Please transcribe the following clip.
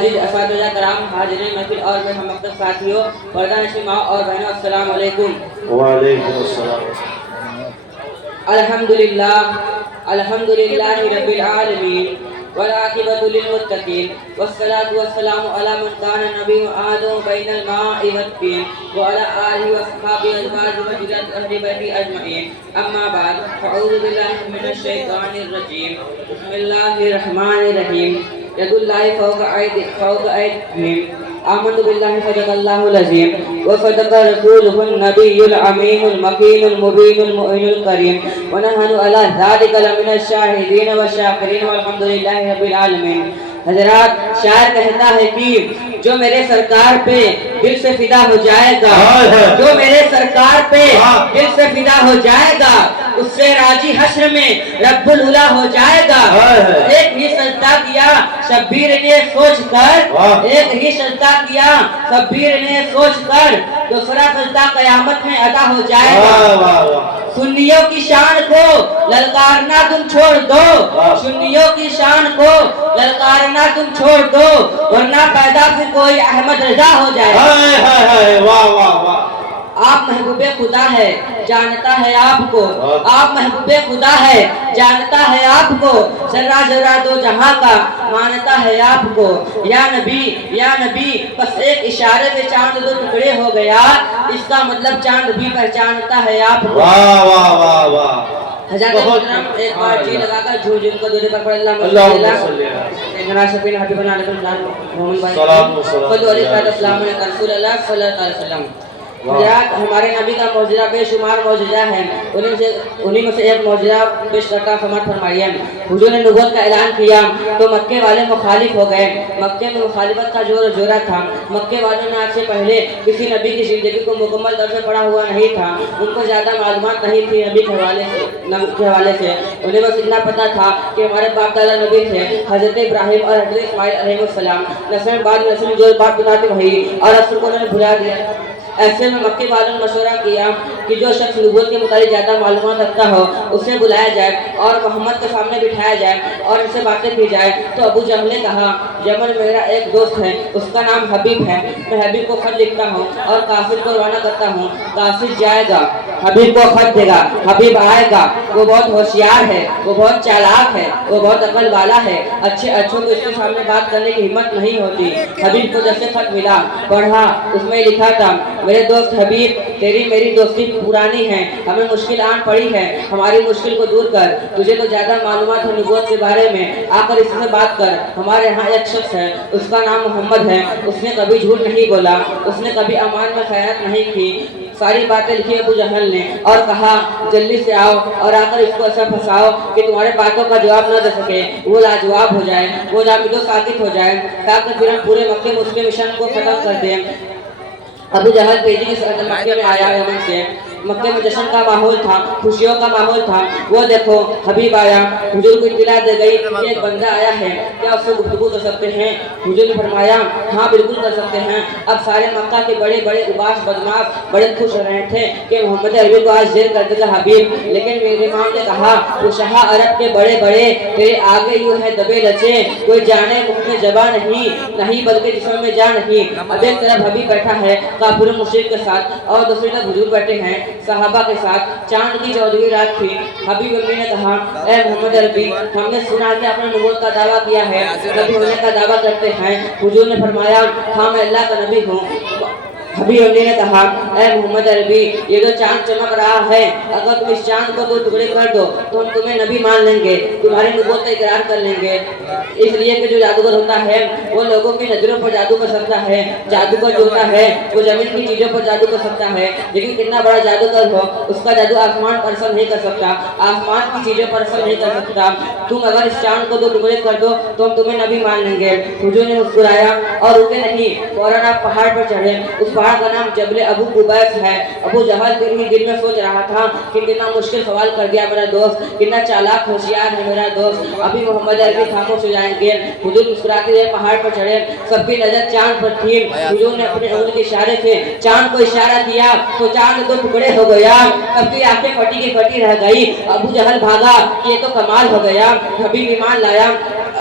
اساتذہ کرام، حاضرین محفل اور ہم مکتب ساتھیوں، پردہ نشین ماں اور بہنوں، السلام علیکم۔ وعلیکم السلام۔ الحمدللہ الحمدللہ رب العالمین والعاقبۃ للمتقین والصلاۃ والسلام علی من کان نبی آدم بین الماء والطین وعلی آلہ واصحابہ ازواجہ وذریۃ اہل بیت اجمعین، اما بعد فاعوذ باللہ من الشیطان الرجیم، بسم اللہ الرحمن الرحیم۔ ید اللہ فوق ایدیہم، آمنت باللہ صدق اللہ العظیم وصدق رسولہ النبی الامین المکین المبین المؤمن الکریم ونحن علی ذلک لمن الشاہدین والشاکرین والحمد للہ رب العالمین۔ حضرات، شاعر کہتا ہے کہ جو میرے سرکار پہ دل سے فدا ہو جائے گا، جو میرے سرکار پہ دل سے فدا ہو جائے گا، اس سے راضی حشر میں رب العلا ہو جائے گا۔ ایک ہی سجدہ کیا شبیر نے سوچ کر، ایک ہی سجدہ کیا شبیر نے سوچ کر، دوسرا سجدہ قیامت میں ادا ہو جائے گا۔ سنیوں کی شان کو للکارنا تم چھوڑ دو، سنیوں کی شان کو للکارنا تم چھوڑ دو، ورنہ پیدا پھر کوئی احمد رضا ہو جائے گا۔ آپ محبوب خدا ہے، جانتا ہے آپ کو، آپ محبوب خدا ہے، جانتا ہے آپ کو، ذرہ ذرہ دو جہاں کا مانتا ہے آپ کو۔ یا نبی یا نبی، بس ایک اشارے میں چاند دو ٹکڑے ہو گیا، اس کا مطلب چاند بھی پہچانتا ہے آپ کو۔ حضرت محترم، ایک بار جی لگا کر جھوم جھوم کر دوری پر پڑھ اللہ صلی اللہ علیہ وسلم۔ ہمارے نبی کا معجزہ بے شمار معجزہ ہے، انہی میں سے ایک معجزہ پیش کرتا سماعت فرمائیے۔ حضور نے نبوت کا اعلان کیا تو مکے والے مخالف ہو گئے۔ مکے میں مخالفت کا زور و جورہ تھا۔ مکے والوں نے آج سے پہلے کسی نبی کی زندگی کو مکمل طور سے پڑھا ہوا نہیں تھا، ان کو زیادہ معلومات نہیں تھی نبی کے حوالے سے۔ انہیں بس اتنا پتا تھا کہ ہمارے باپ دادا نبی تھے، حضرت ابراہیم اور حضرت اسماعیل علیہ السلام۔ نسل بعد نسل جو بات بتاتے وہی، اور اصل کو انہوں نے بھلا دیا۔ ایسے میں مکے والوں نے مشورہ کیا کہ جو شخص نبوت کے متعلق زیادہ معلومات رکھتا ہو اسے بلایا جائے اور محمد کے سامنے بٹھایا جائے اور ان سے باتیں کی جائے۔ تو ابو جہل نے کہا، جمل میرا ایک دوست ہے، اس کا نام حبیب ہے، میں حبیب کو خط لکھتا ہوں اور کافر کو روانہ کرتا ہوں، کافر جائے گا، حبیب کو خط دے گا، حبیب آئے گا، وہ بہت ہوشیار ہے، وہ بہت چالاک ہے، وہ بہت عقل والا ہے، اچھے اچھوں کو اس کے سامنے بات کرنے کی ہمت نہیں ہوتی۔ حبیب کو جیسے خط ملا، پڑھا، اس میں لکھا تھا، میرے دوست حبیب، تیری میری دوستی پرانی ہے، ہمیں مشکل آن پڑی ہے، ہماری مشکل کو دور کر، تجھے تو زیادہ معلومات ہے نبوت کے بارے میں، آ کر اس سے بات کر۔ ہمارے ہاں ایک شخص ہے، اس کا نام محمد ہے، اس نے کبھی جھوٹ نہیں بولا، اس نے کبھی امان میں خیانت نہیں کی۔ ساری باتیں لکھی ابو جہل نے اور کہا، جلدی سے آؤ اور آ کر اس کو ایسا پھنساؤ کہ تمہارے باتوں کا جواب نہ دے سکے، وہ لاجواب ہو جائے، وہ جامدو ساکت ہو جائے، تاکہ پھر ہم پورے مکے میں اس کے مشن کو ختم کر دیں۔ ابو جہل تیزی کے ساتھ مکے میں آیا یمن سے۔ مکے میں جشن کا ماحول تھا، خوشیوں کا ماحول تھا۔ وہ دیکھو حبیب آیا، حضور کو اطلاع دے گئی کہ ایک بندہ آیا ہے، کیا اس سے گفتگو کر سکتے ہیں؟ حضور نے فرمایا، ہاں بالکل کر سکتے ہیں۔ اب سارے مکہ کے بڑے بڑے اباس بدماش بڑے خوش ہو رہے تھے کہ محمد عربی کو آج زیر کر دے گا حبیب، لیکن میرے امام نے کہا، وہ شاہ عرب کے بڑے بڑے تیرے آگے یوں ہے دبے لچے، کوئی جانے منہ میں زبان نہیں بلکہ جسم میں جان نہیں۔ اب ایک طرف حبیب بیٹھا ہے کافر مشرک کے ساتھ اور دوسری طرف حضور بیٹھے ہیں صحابہ کے ساتھ۔ چاند کی 14ویں رات تھی۔ حبیب امی نے کہا، اے محمد عربی، ہم نے سنا کہ آپ نے نبوت کا دعویٰ کیا ہے، نبی ہونے کا دعویٰ کرتے ہیں۔ حضور نے فرمایا، ہاں میں اللہ کا نبی ہوں۔ حبیب امی نے کہا، اے محمد عربی، یہ جو چاند چمک رہا ہے، اگر تم اس چاند کو 2 ٹکڑے کر دو تو ہم تمہیں نبی مان لیں گے، تمہاری نبوت کا اقرار کر لیں گے۔ اس لیے کہ جو جادوگر ہوتا ہے وہ لوگوں کی نظروں پر جادو کر سکتا ہے، جادوگر جو ہوتا ہے وہ زمین کی چیزوں پر جادو کر سکتا ہے، لیکن کتنا بڑا جادوگر ہو اس کا جادو آسمان پر اثر نہیں کر سکتا، آسمان کی چیزوں پر اثر نہیں کر سکتا۔ تم اگر اس چاند کو 2 ٹکڑے کر دو تو ہم تمہیں نبی مان لیں گے۔ حضور نے مسکرایا اور رکے نہیں، فوراً آپ پہاڑ پر چڑھے۔ اس پہاڑ کا نام جبل ابو قبیس ہے۔ ابو جہل دل میں سوچ رہا تھا کہ کتنا مشکل سوال کر دیا میرا دوست، کتنا چالاک ہوشیار ہے میرا دوست، ابھی محمد عربی خاموش ہو جائیں گے۔ حضور مسکراتے ہوئے پہاڑ پر چڑھے، سب کی نظر چاند پر تھی۔ حضور نے اپنے انگلی کے اشارے سے چاند کو اشارہ کیا تو چاند 2 ٹکڑے ہو گیا، سب کی آنکھیں پھٹی کی پھٹی رہ گئی۔ ابو جہل بھاگا کہ یہ تو کمال ہو گیا، حبیب ایمان لایا۔